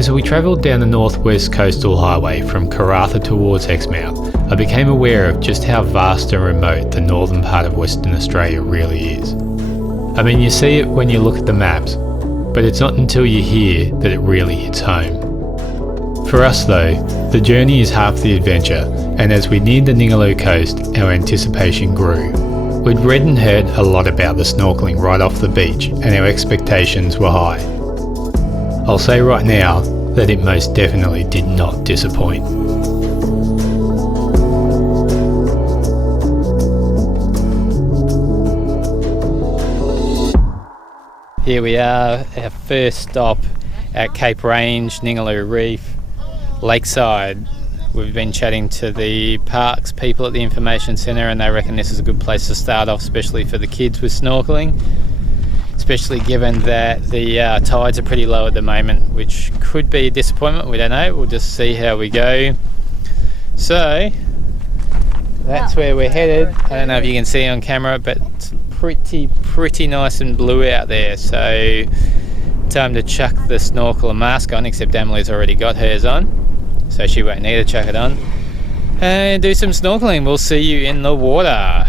As we travelled down the northwest coastal highway from Karratha towards Exmouth, I became aware of just how vast and remote the northern part of Western Australia really is. I mean, you see it when you look at the maps, but it's not until you're here that it really hits home. For us though, the journey is half the adventure, and as we neared the Ningaloo coast, our anticipation grew. We'd read and heard a lot about the snorkelling right off the beach, and our expectations were high. I'll say right now that it most definitely did not disappoint. Here we are, our first stop at Cape Range, Ningaloo Reef, Lakeside. We've been chatting to the parks people at the information centre, and they reckon this is a good place to start off, especially for the kids with snorkelling, especially given that the tides are pretty low at the moment, which could be a disappointment. We don't know, we'll just see how we go. So that's where we're headed. I don't know if you can see on camera, but it's pretty nice and blue out there, so time to chuck the snorkel and mask on, except Ammil's already got hers on, so she won't need to chuck it on, and do some snorkeling. We'll see you in the water.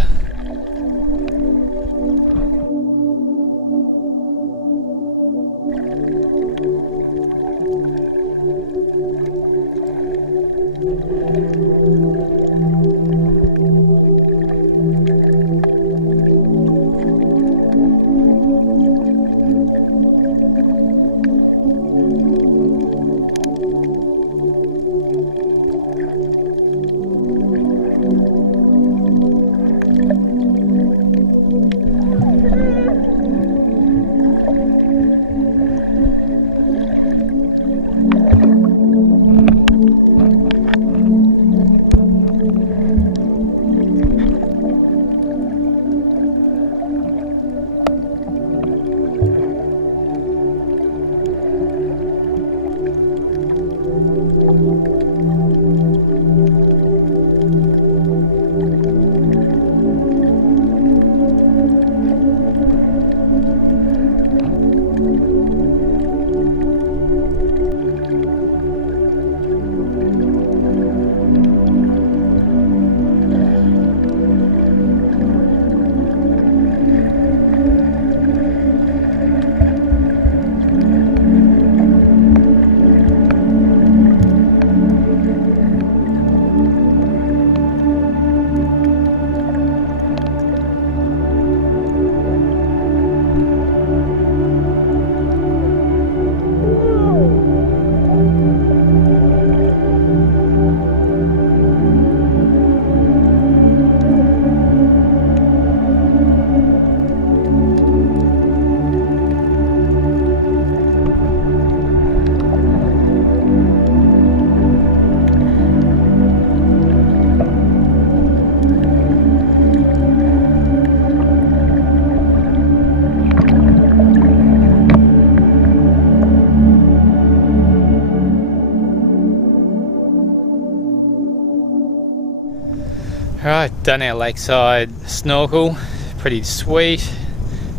Alright, done our lakeside snorkel, pretty sweet.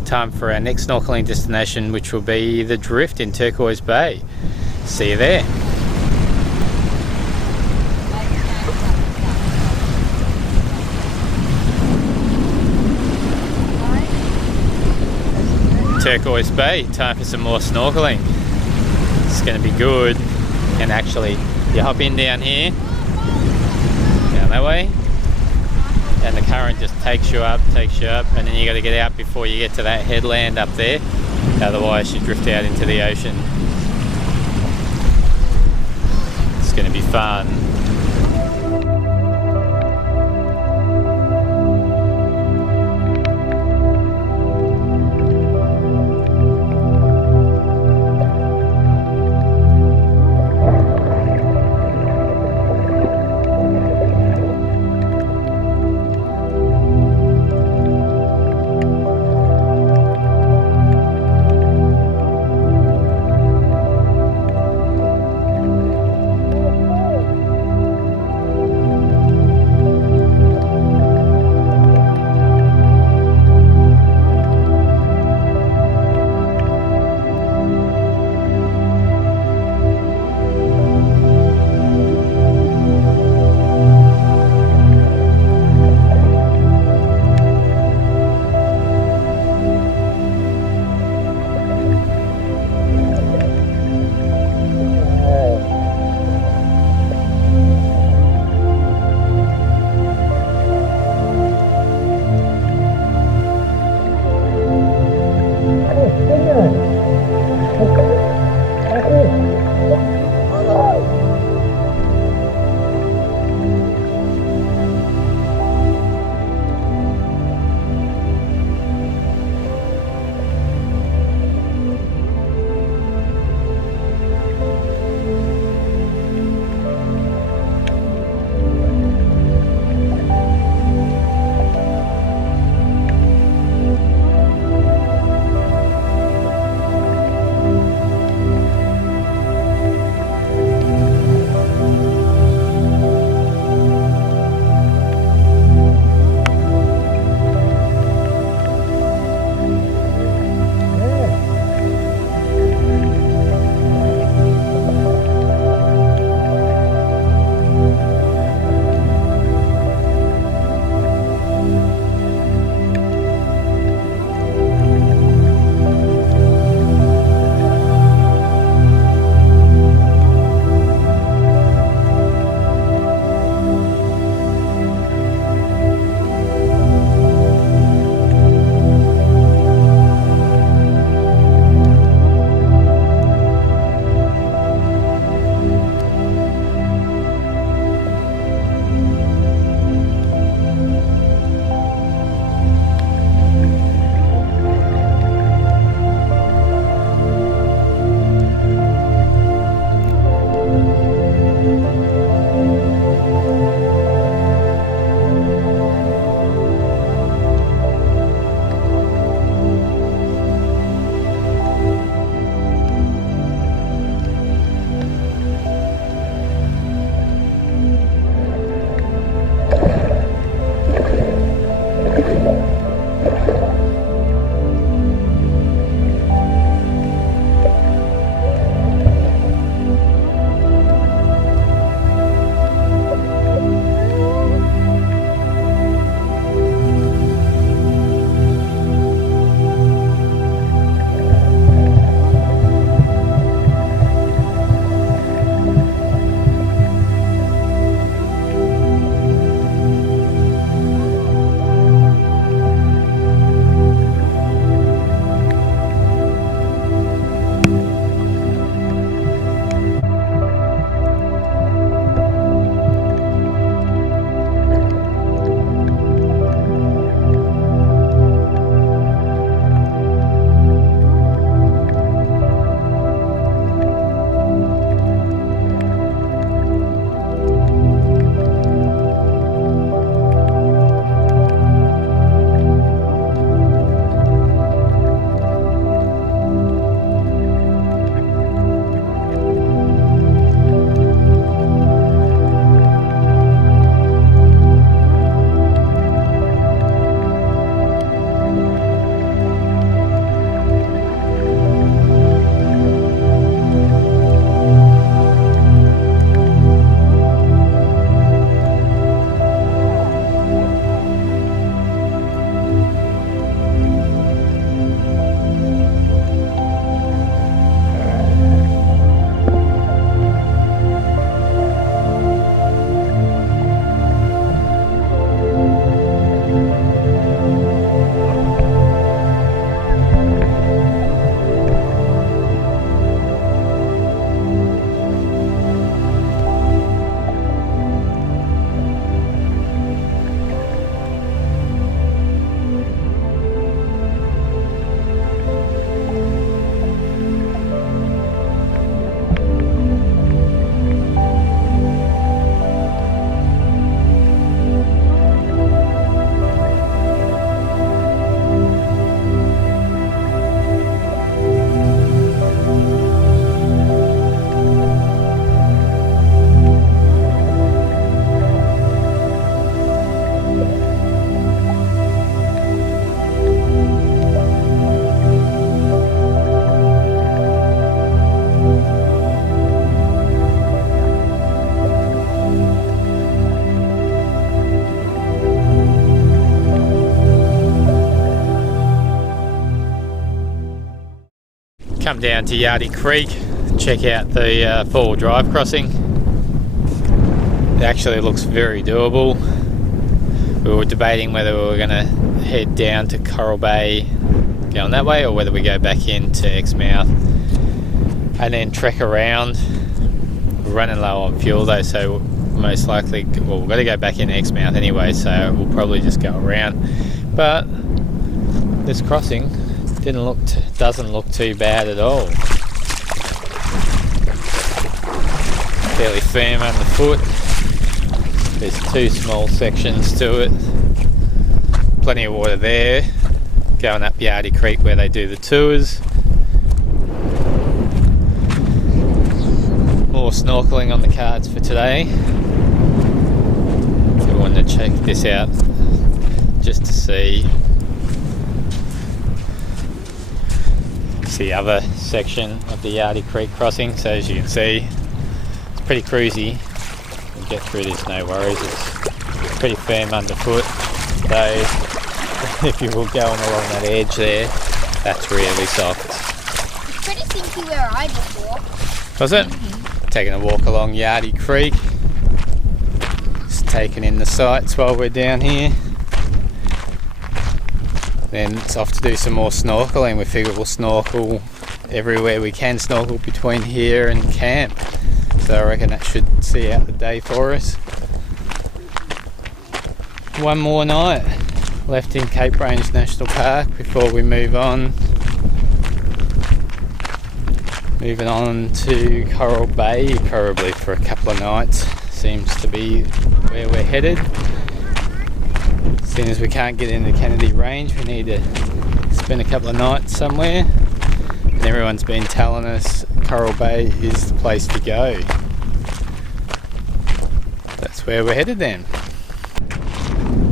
Time for our next snorkeling destination, which will be the Drift in Turquoise Bay. See you there. Turquoise Bay, time for some more snorkeling. It's going to be good. And actually, you hop in down here, down that way, and the current just takes you up, and then you got to get out before you get to that headland up there. Otherwise you drift out into the ocean. It's going to be fun. come down to Yardie Creek, check out the four-wheel drive crossing. It actually looks very doable. We were debating whether we were going to head down to Coral Bay going that way, or whether we go back into Exmouth and then trek around. We're running low on fuel though, so most likely, well, we've got to go back into Exmouth anyway, so we'll probably just go around. But this crossing doesn't look too bad at all. Fairly firm underfoot. There's two small sections to it. Plenty of water there. Going up Yardie Creek where they do the tours. More snorkelling on the cards for today. So we wanted to check this out just to see the other section of the Yardie Creek crossing. So as you can see, it's pretty cruisy. We'll get through this, no worries. It's pretty firm underfoot, though if you were going along that edge there, that's really soft. It's pretty stinky where I just walked. Was it? Mm-hmm. Taking a walk along Yardie Creek. Just taking in the sights while we're down here. Then it's off to do some more snorkeling. We figure we'll snorkel everywhere we can, snorkel between here and camp. So I reckon that should see out the day for us. One more night left in Cape Range National Park before we move on. Moving on to Coral Bay probably for a couple of nights. Seems to be where we're headed. As soon as we can't get into Kennedy Range, we need to spend a couple of nights somewhere. And everyone's been telling us Coral Bay is the place to go. That's where we're headed then.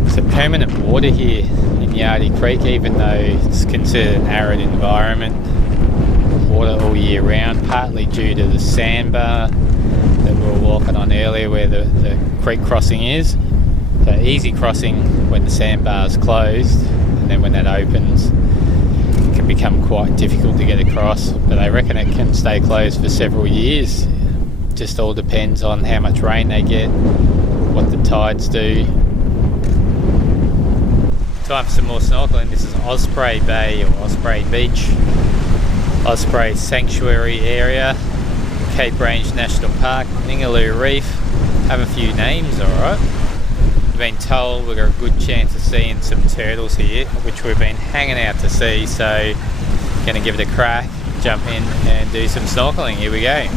It's a permanent water here in Yardie Creek, even though it's considered an arid environment. Water all year round, partly due to the sandbar that we were walking on earlier where the creek crossing is. So easy crossing when the sandbar is closed, and then when that opens it can become quite difficult to get across, but I reckon it can stay closed for several years. Just all depends on how much rain they get, what the tides do. Time for some more snorkeling. This is Osprey Bay or Osprey Beach, Osprey Sanctuary Area, Cape Range National Park, Ningaloo Reef. Have a few names, alright. We've been told we've got a good chance of seeing some turtles here, which we've been hanging out to see, so going to give it a crack, jump in and do some snorkeling. Here we go.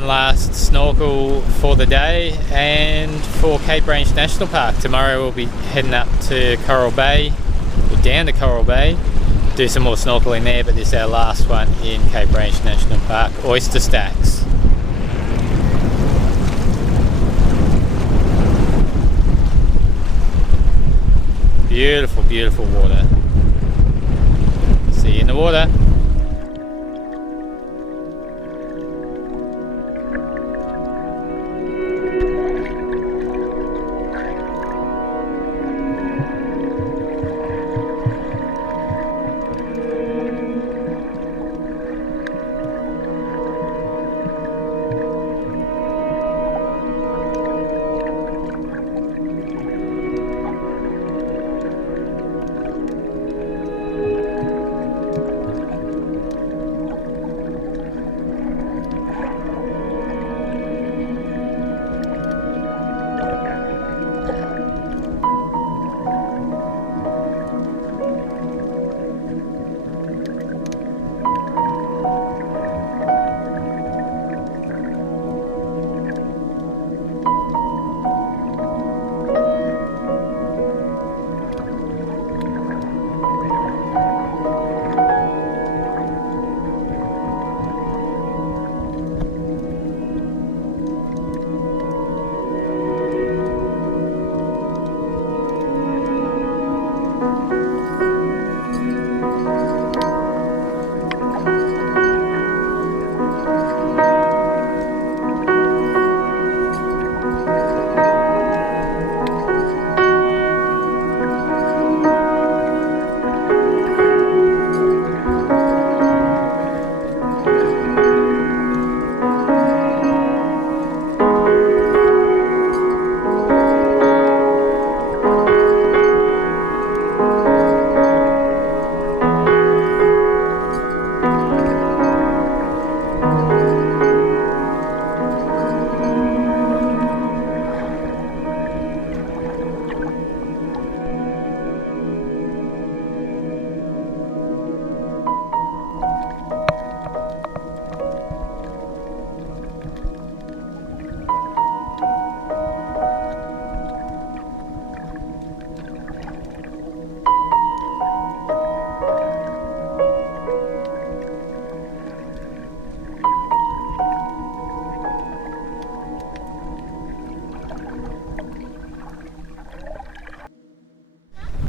one last snorkel for the day and for Cape Range National Park. Tomorrow we'll be heading up to Coral Bay, or down to Coral Bay, do some more snorkeling there, but this is our last one in Cape Range National Park. Oyster stacks. Beautiful, beautiful water. See you in the water.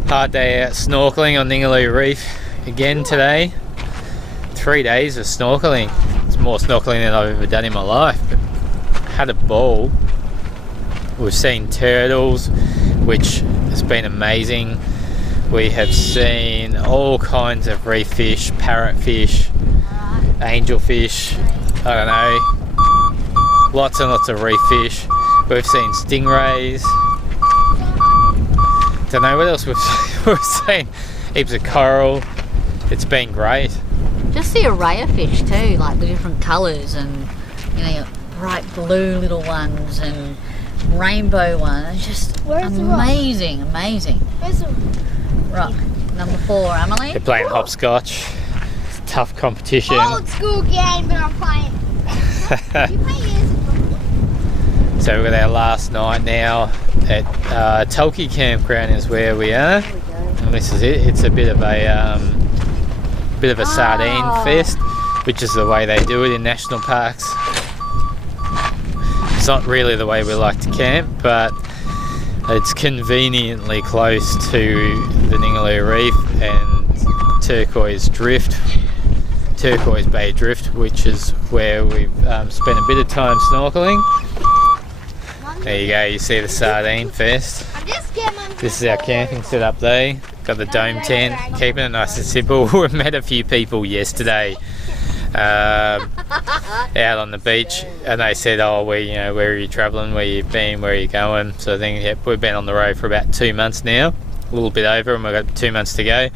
Hard day out snorkeling on Ningaloo Reef again today. 3 days of snorkeling. It's more snorkeling than I've ever done in my life, but had a ball. We've seen turtles, which has been amazing. We have seen all kinds of reef fish, parrotfish, angelfish, I don't know, lots and lots of reef fish. We've seen stingrays. Don't know what else we've seen. Heaps of coral. It's been great. Just the array of fish too, like the different colours and, you know, bright blue little ones and rainbow ones. Just amazing, amazing. Where's the Rock number 4, Ammil. They're playing hopscotch. It's a tough competition. old school game, but I'm playing. You play years ago. So we've got our last night now at Tulkey Campground is where we are. And this is it. It's a bit of a sardine fest, which is the way they do it in national parks. It's not really the way we like to camp, but it's conveniently close to the Ningaloo Reef and Turquoise Bay Drift, which is where we've spent a bit of time snorkeling. There you go, you see the sardine fest. This is our camping setup there. Got the dome tent, keeping it nice and simple. We met a few people yesterday out on the beach, and they said, "Oh, where are you travelling? Where you been? Where are you going?" So I think, yep, we've been on the road for about 2 months now, a little bit over, and we've got 2 months to go.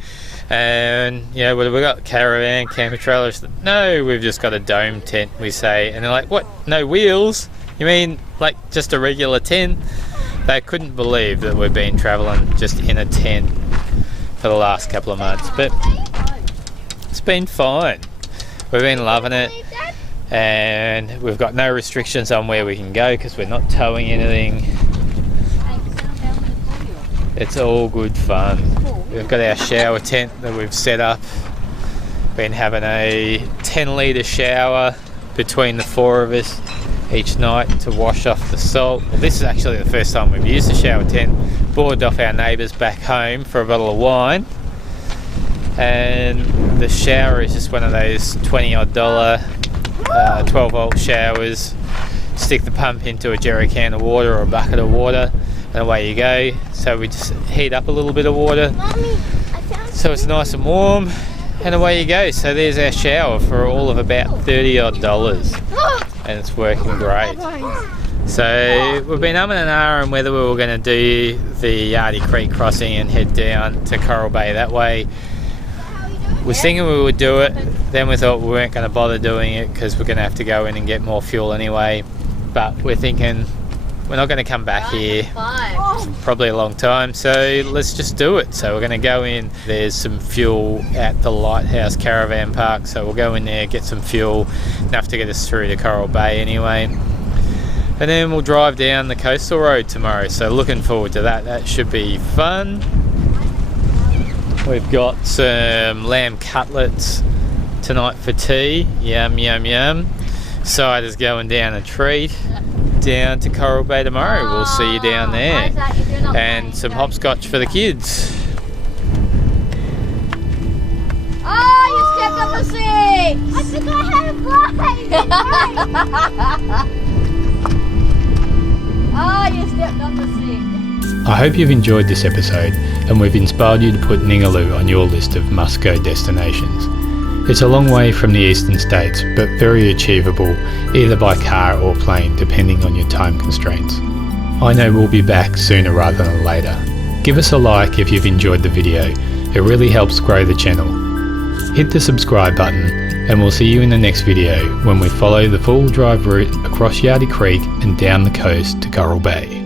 And you know, we've got caravan, camper trailers. No, we've just got a dome tent, we say, and they're like, "What? No wheels? You mean like just a regular tent?" They couldn't believe that we've been travelling just in a tent for the last couple of months, but it's been fine. We've been loving it. and we've got no restrictions on where we can go because we're not towing anything. It's all good fun. We've got our shower tent that we've set up. Been having a 10-litre shower between the 4 of us each night to wash off the salt. Well, this is actually the first time we've used the shower tent. Boarded off our neighbours back home for a bottle of wine, and the shower is just one of those $20 odd 12-volt showers. Stick the pump into a jerry can of water or a bucket of water, and away you go. So we just heat up a little bit of water, so it's nice and warm, and away you go. So there's our shower for all of about $30 odd, and it's working great. So we've been umming and ahhing whether we were going to do the Yardie Creek crossing and head down to Coral Bay that way. We was thinking we would do it, then we thought we weren't going to bother doing it because we're going to have to go in and get more fuel anyway. But we're thinking we're not going to come back here for probably a long time, so let's just do it. So we're going to go in. There's some fuel at the Lighthouse Caravan Park, so we'll go in there, get some fuel, enough to get us through to Coral Bay anyway. And then we'll drive down the coastal road tomorrow, so looking forward to that. That should be fun. We've got some lamb cutlets tonight for tea. Yum, yum, yum. Cider's going down a treat. Down to Coral Bay tomorrow. We'll see you down there. And some hopscotch for the kids. Oh, you stepped on the seat! I forgot how to fly! Oh, you stepped on the seat. I hope you've enjoyed this episode and we've inspired you to put Ningaloo on your list of must-go destinations. It's a long way from the eastern states, but very achievable either by car or plane depending on your time constraints. I know we'll be back sooner rather than later. Give us a like if you've enjoyed the video, it really helps grow the channel. Hit the subscribe button and we'll see you in the next video when we follow the full drive route across Yardie Creek and down the coast to Coral Bay.